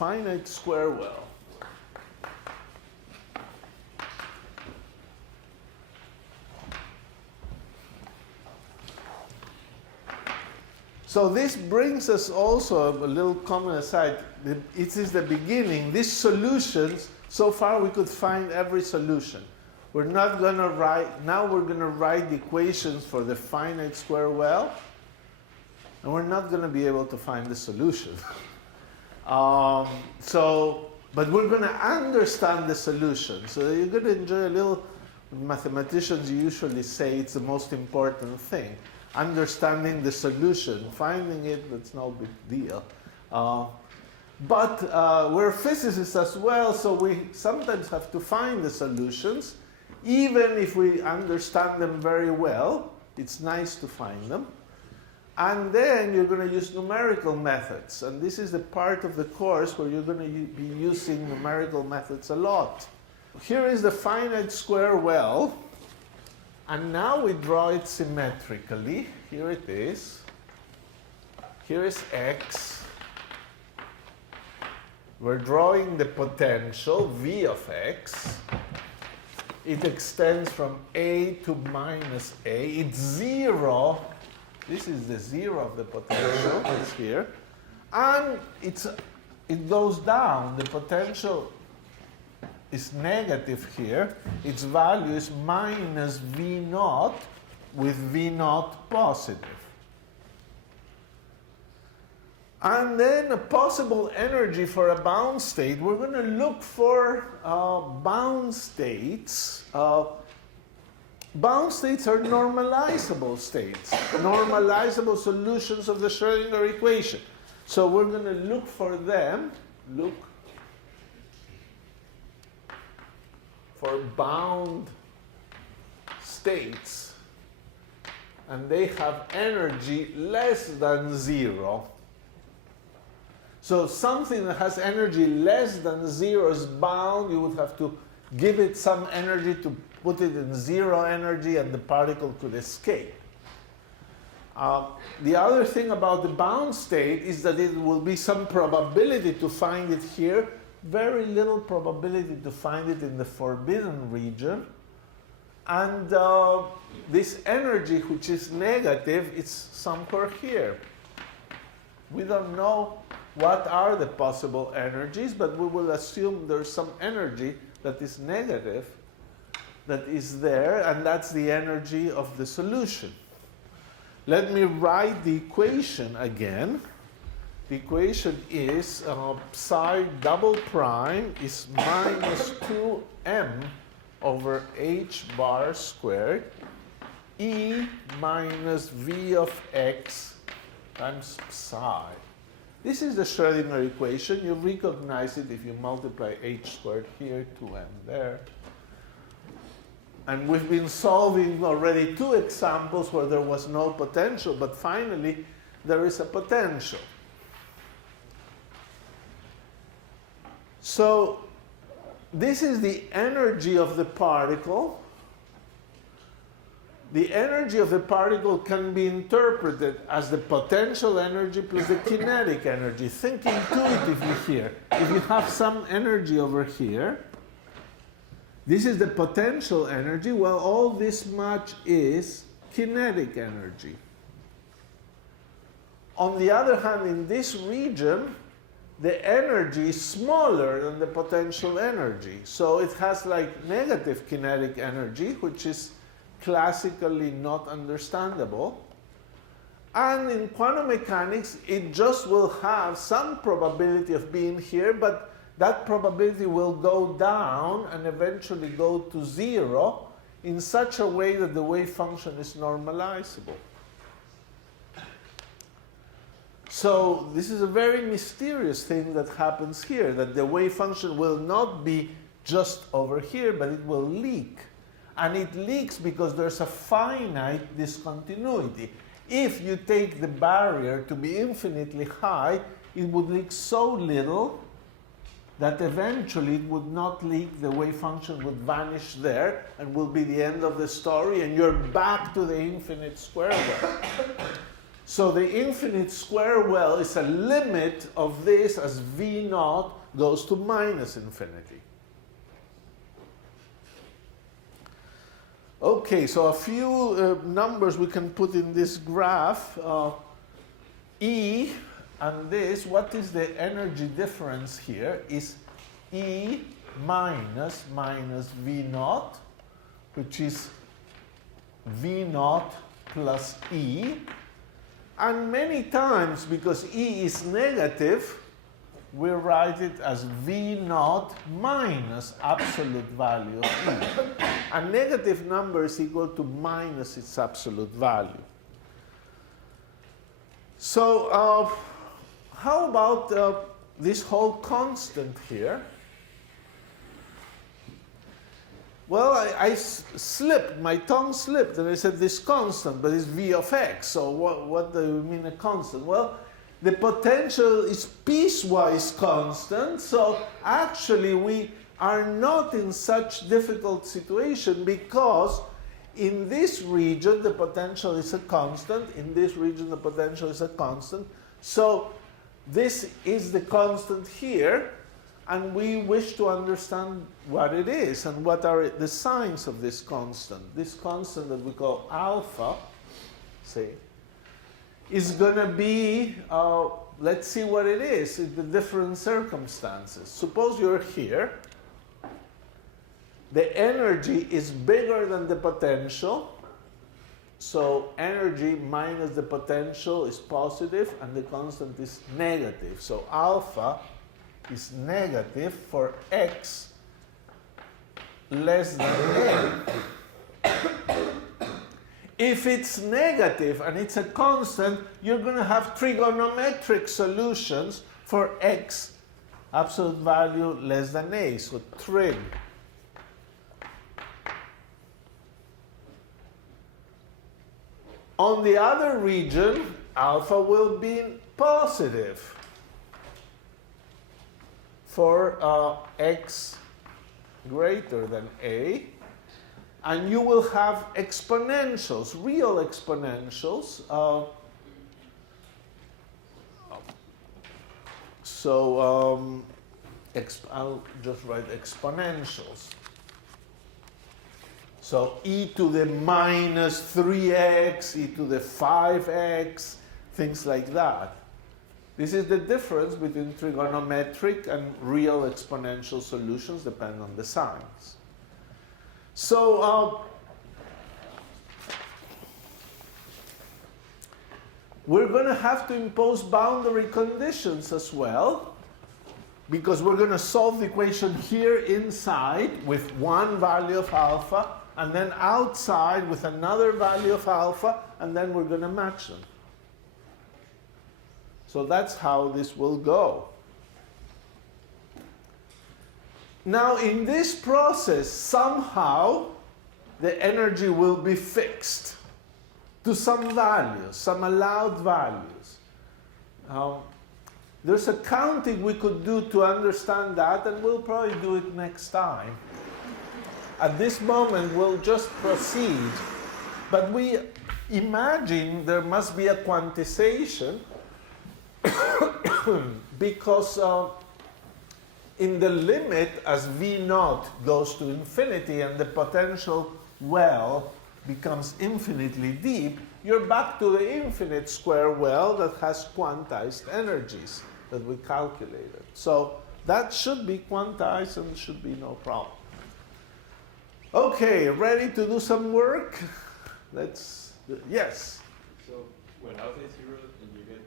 finite square well. So this brings us also a little comment aside. It is the beginning. These solutions, so far we could find every solution. We're not going to write, now we're going to write the equations for the finite square well, and we're not going to be able to find the solution. But we're going to understand the solution. So you're going to enjoy a little, mathematicians usually say it's the most important thing. Understanding the solution, finding it, that's no big deal. But we're physicists as well, so we sometimes have to find the solutions. Even if we understand them very well, it's nice to find them. And then you're going to use numerical methods. And this is the part of the course where you're going to be using numerical methods a lot. Here is the finite square well. And now we draw it symmetrically. Here it is. Here is x. We're drawing the potential, v of x. It extends from a to minus a. It's 0. This is the 0 of the potential. It's here. And it goes down. The potential is negative here. Its value is minus v naught with v naught positive. And then a possible energy for a bound state. We're going to look for bound states. Bound states are normalizable states, normalizable solutions of the Schrödinger equation. So we're going to look for them, look for bound states, and they have energy less than 0. So something that has energy less than 0 is bound. You would have to give it some energy to put it in 0 energy, and the particle could escape. The other thing about the bound state is that it will be some probability to find it here, very little probability to find it in the forbidden region. And this energy, which is negative, it's somewhere here. We don't know what are the possible energies, but we will assume there's some energy that is negative that is there, and that's the energy of the solution. Let me write the equation again. The equation is psi double prime is minus 2m over h bar squared e minus v of x times psi. This is the Schrödinger equation. You recognize it if you multiply h squared here, 2m there. And we've been solving already 2 examples where there was no potential, but finally there is a potential. So this is the energy of the particle. The energy of the particle can be interpreted as the potential energy plus the kinetic energy. Think intuitively here. If you have some energy over here, this is the potential energy. Well, all this much is kinetic energy. On the other hand, in this region, the energy is smaller than the potential energy. So it has like negative kinetic energy, which is classically not understandable. And in quantum mechanics, it just will have some probability of being here, but that probability will go down and eventually go to 0 in such a way that the wave function is normalizable. So this is a very mysterious thing that happens here, that the wave function will not be just over here, but it will leak. And it leaks because there's a finite discontinuity. If you take the barrier to be infinitely high, it would leak so little that eventually it would not leak, the wave function would vanish there and will be the end of the story, and you're back to the infinite square well. So the infinite square well is a limit of this as V naught goes to minus infinity. Okay, so a few numbers we can put in this graph. E and this, what is the energy difference here? Is E minus V naught, which is V naught plus E. And many times, because E is negative, we write it as V naught minus absolute value of E. A negative number is equal to minus its absolute value. So how about this whole constant here? Well, I slipped, my tongue slipped, and I said this constant, but it's V of x. So what do you mean a constant? Well, the potential is piecewise constant, so actually we are not in such difficult situation because in this region the potential is a constant, in this region the potential is a constant. So this is the constant here, and we wish to understand what it is and what are the signs of this constant. This constant that we call alpha, say, is going to be, let's see what it is in the different circumstances. Suppose you're here. The energy is bigger than the potential. So energy minus the potential is positive, and the constant is negative. So alpha is negative for x less than a. If it's negative and it's a constant, you're going to have trigonometric solutions for x absolute value less than a. So trig. On the other region, alpha will be positive for x greater than a. And you will have exponentials, real exponentials. I'll just write exponentials. So e to the minus 3x, e to the 5x, things like that. This is the difference between trigonometric and real exponential solutions, depending on the signs. So we're going to have to impose boundary conditions as well, because we're going to solve the equation here inside with one value of alpha, and then outside with another value of alpha, and then we're going to match them. So that's how this will go. Now, in this process, somehow the energy will be fixed to some values, some allowed values. There's a counting we could do to understand that, and we'll probably do it next time. At this moment, we'll just proceed. But we imagine there must be a quantization because in the limit, as V naught goes to infinity and the potential well becomes infinitely deep, you're back to the infinite square well that has quantized energies that we calculated. So that should be quantized and should be no problem. Okay, ready to do some work? Yes? So when alpha is 0 and you get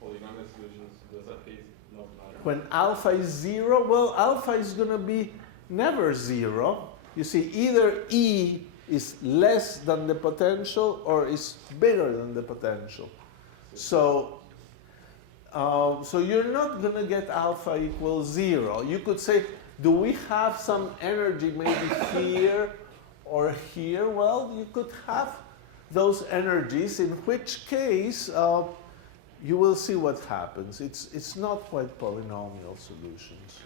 polynomial solutions, does that phase not matter? When alpha is 0, well, alpha is going to be never 0. You see, either E is less than the potential or is bigger than the potential. So you're not going to get alpha equals 0. You could say, do we have some energy maybe here or here? Well, you could have those energies, in which case you will see what happens. It's not quite polynomial solutions.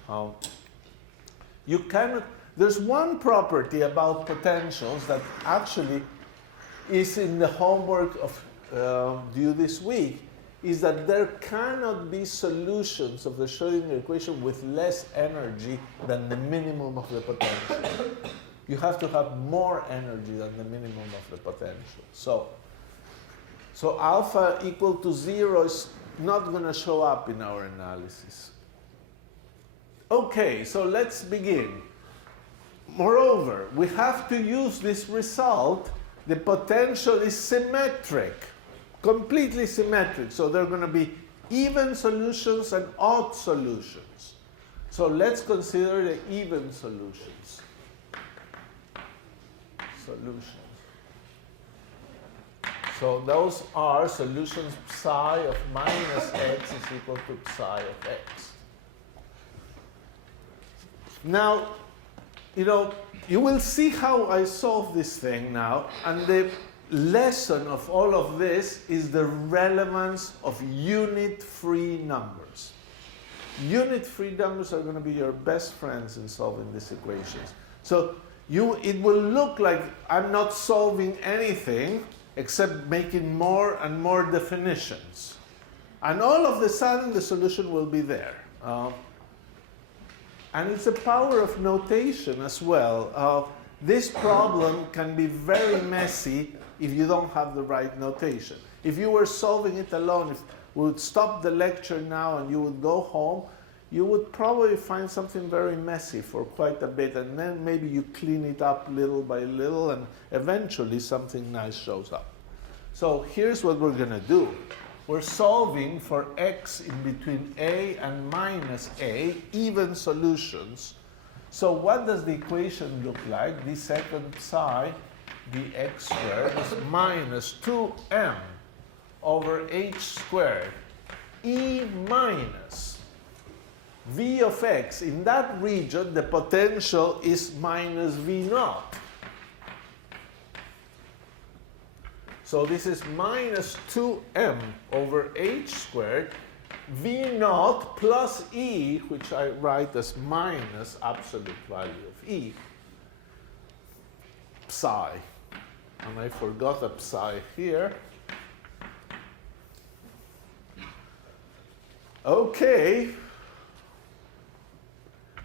You cannot. There's one property about potentials that actually is in the homework of due this week is that there cannot be solutions of the Schrödinger equation with less energy than the minimum of the potential. You have to have more energy than the minimum of the potential. So alpha equal to 0 is not going to show up in our analysis. Okay, so let's begin. Moreover, we have to use this result. The potential is symmetric, completely symmetric. So there are going to be even solutions and odd solutions. So let's consider the even solutions. So those are solutions psi of minus x is equal to psi of x. Now, you will see how I solve this thing now, and the lesson of all of this is the relevance of unit-free numbers. Unit-free numbers are going to be your best friends in solving these equations. So it will look like I'm not solving anything except making more and more definitions. And all of a sudden, the solution will be there. And it's a power of notation as well. This problem can be very messy if you don't have the right notation. If you were solving it alone, if we would stop the lecture now and you would go home, you would probably find something very messy for quite a bit, and then maybe you clean it up little by little, and eventually something nice shows up. So here's what we're going to do. We're solving for x in between a and minus a, even solutions. So what does the equation look like? The second psi dx squared is minus 2m over h squared e minus v of x. In that region, the potential is minus v naught. So this is minus 2m over h squared, v naught plus e, which I write as minus absolute value of e, psi. And I forgot a psi here. Okay.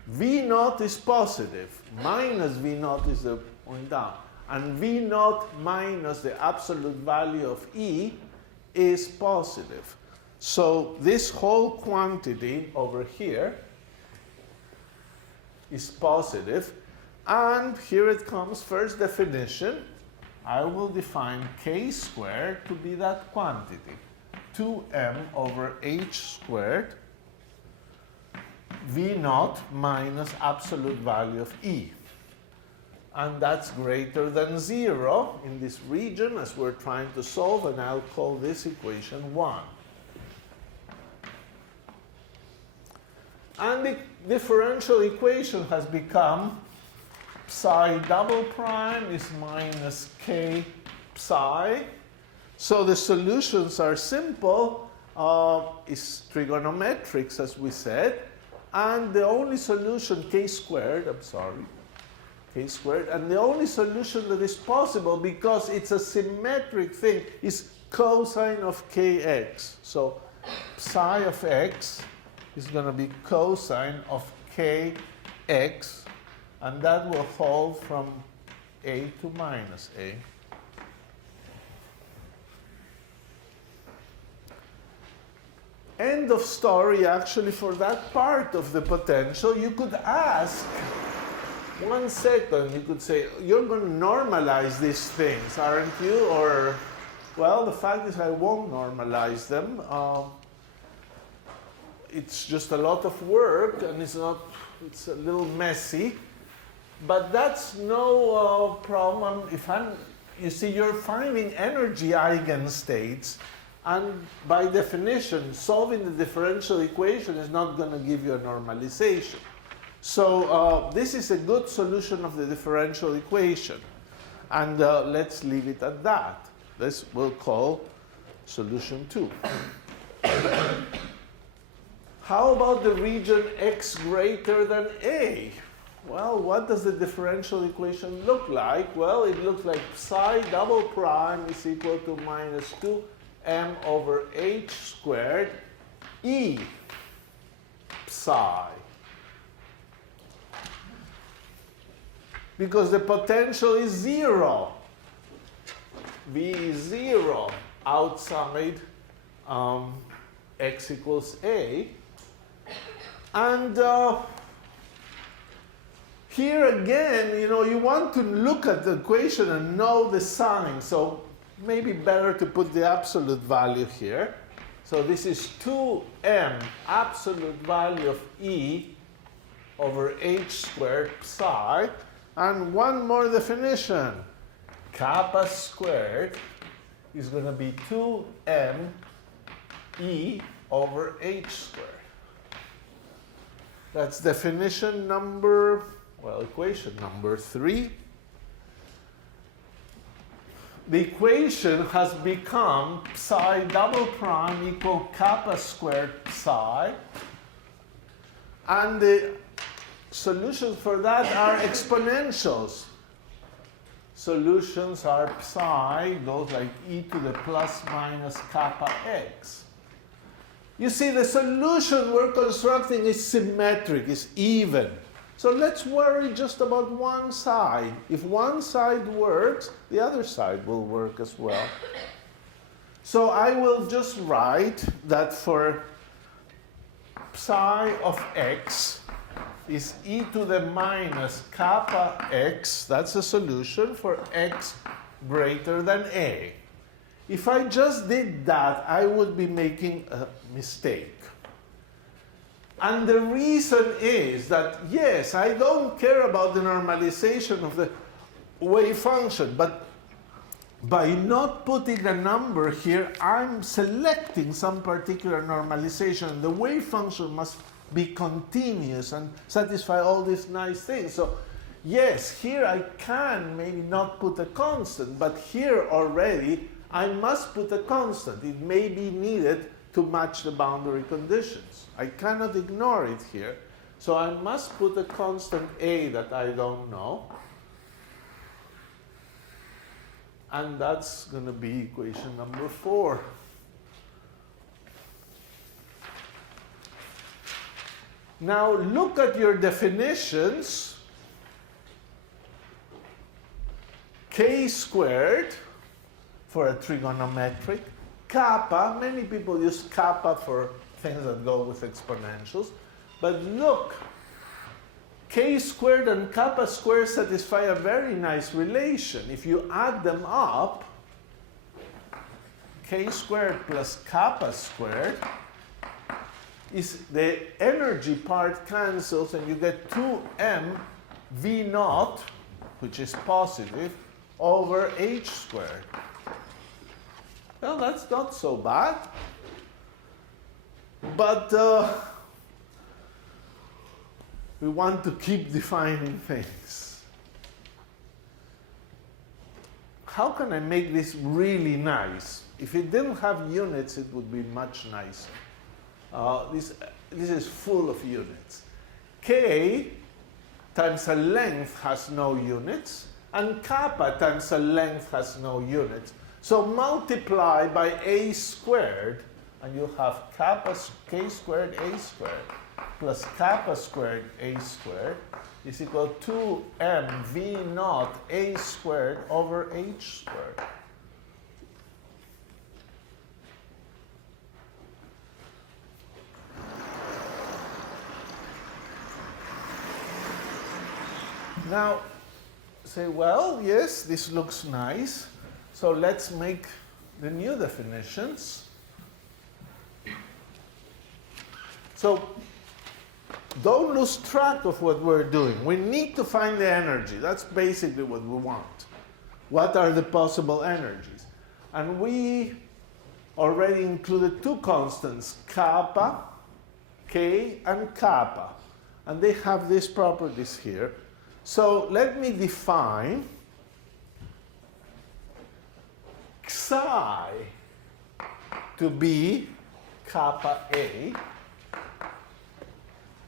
V naught is positive. Minus V naught is the point down. And V naught minus the absolute value of E is positive. So this whole quantity over here is positive. And here it comes, first definition. I will define k squared to be that quantity. 2m over h squared v naught minus absolute value of E. And that's greater than 0 in this region as we're trying to solve, and I'll call this equation 1. And the differential equation has become psi double prime is minus k psi. So the solutions are simple. It's trigonometrics, as we said. And the only solution, k squared, k squared, and the only solution that is possible, because it's a symmetric thing, is cosine of kx. So psi of x is going to be cosine of kx, and that will hold from a to minus a. End of story, actually, for that part of the potential. You could ask, 1 second, you could say, you're going to normalize these things, aren't you? Or, well, the fact is I won't normalize them. It's just a lot of work, and it's a little messy. But that's no problem. You see, you're finding energy eigenstates. And by definition, solving the differential equation is not going to give you a normalization. So this is a good solution of the differential equation. And let's leave it at that. This we'll call solution 2. How about the region x greater than a? Well, what does the differential equation look like? Well, it looks like psi double prime is equal to minus 2 m over h squared E psi. Because the potential is 0. V is 0 outside x equals a. And here again, you want to look at the equation and know the sign. So maybe better to put the absolute value here. So this is 2m absolute value of E over h squared psi. And one more definition. Kappa squared is going to be 2m E over h squared. That's definition number, equation number 3. The equation has become psi double prime equal kappa squared psi. And the solutions for that are exponentials. Solutions are psi goes like e to the plus minus kappa x. You see, the solution we're constructing is symmetric, is even. So let's worry just about one side. If one side works, the other side will work as well. So I will just write that for psi of x is e to the minus kappa x. That's a solution for x greater than a. If I just did that, I would be making a mistake. And the reason is that, yes, I don't care about the normalization of the wave function, but by not putting a number here, I'm selecting some particular normalization. The wave function must be continuous and satisfy all these nice things. So, yes, here I can maybe not put a constant, but here already I must put a constant. It may be needed to match the boundary conditions. I cannot ignore it here. So I must put a constant a that I don't know. And that's going to be equation number 4. Now look at your definitions. K squared for a trigonometric. Kappa, many people use kappa for things that go with exponentials. But look, k squared and kappa squared satisfy a very nice relation. If you add them up, k squared plus kappa squared, is the energy part cancels and you get 2m v naught, which is positive, over h squared. Well, that's not so bad. But we want to keep defining things. How can I make this really nice? If it didn't have units, it would be much nicer. This is full of units. K times a length has no units, and kappa times a length has no units. So multiply by a squared, and you have kappa k squared a squared plus kappa squared a squared is equal to m v naught a squared over h squared. Now, say, well, yes, this looks nice. So let's make the new definitions. So don't lose track of what we're doing. We need to find the energy. That's basically what we want. What are the possible energies? And we already included two constants, kappa, k, and kappa. And they have these properties here. So let me define psi to be kappa a,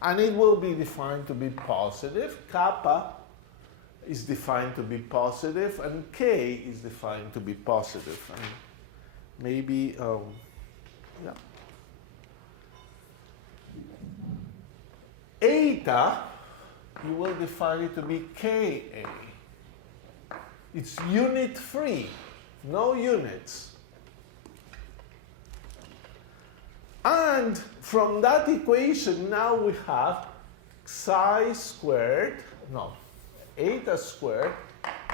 and it will be defined to be positive. Kappa is defined to be positive, and k is defined to be positive. And maybe, yeah. Eta, you will define it to be Ka. It's unit free, no units. And from that equation, now we have xi squared, no, eta squared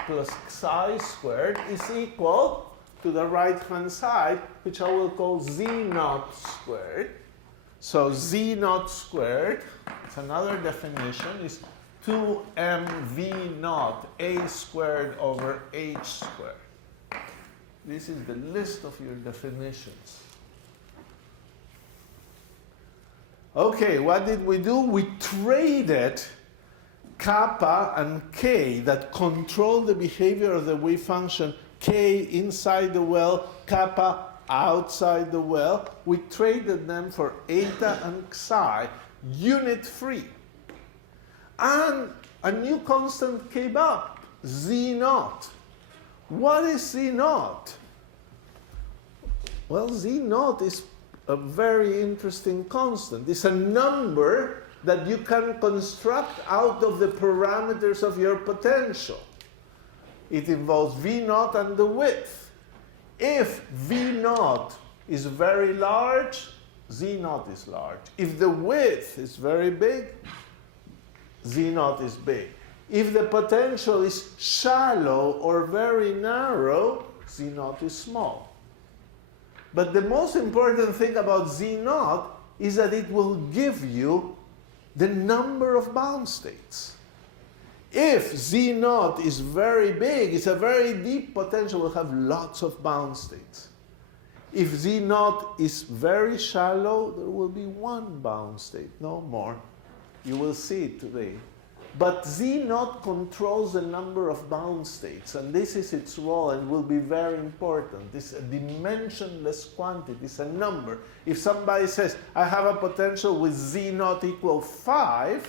plus xi squared is equal to the right-hand side, which I will call z naught squared. So z naught squared, it's another definition, is 2mv naught a squared over h squared. This is the list of your definitions. Okay, what did we do? We traded kappa and k that control the behavior of the wave function, k inside the well, kappa outside the well. We traded them for eta and xi, unit free. And a new constant came up, z naught. What is z naught? Well, z naught is a very interesting constant. It's a number that you can construct out of the parameters of your potential. It involves v naught and the width. If v naught is very large, z naught is large. If the width is very big, z naught is big. If the potential is shallow or very narrow, z naught is small. But the most important thing about z naught is that it will give you the number of bound states. If z naught is very big, it's a very deep potential, will have lots of bound states. If z naught is very shallow, there will be one bound state, no more. You will see it today. But z naught controls the number of bound states, and this is its role and will be very important. This is a dimensionless quantity, it's a number. If somebody says, I have a potential with z naught equal 5,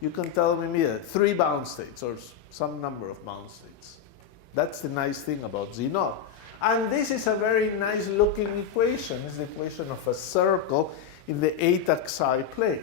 you can tell me immediately 3 bound states or some number of bound states. That's the nice thing about z naught. And this is a very nice looking equation. It's the equation of a circle in the eta xi plane.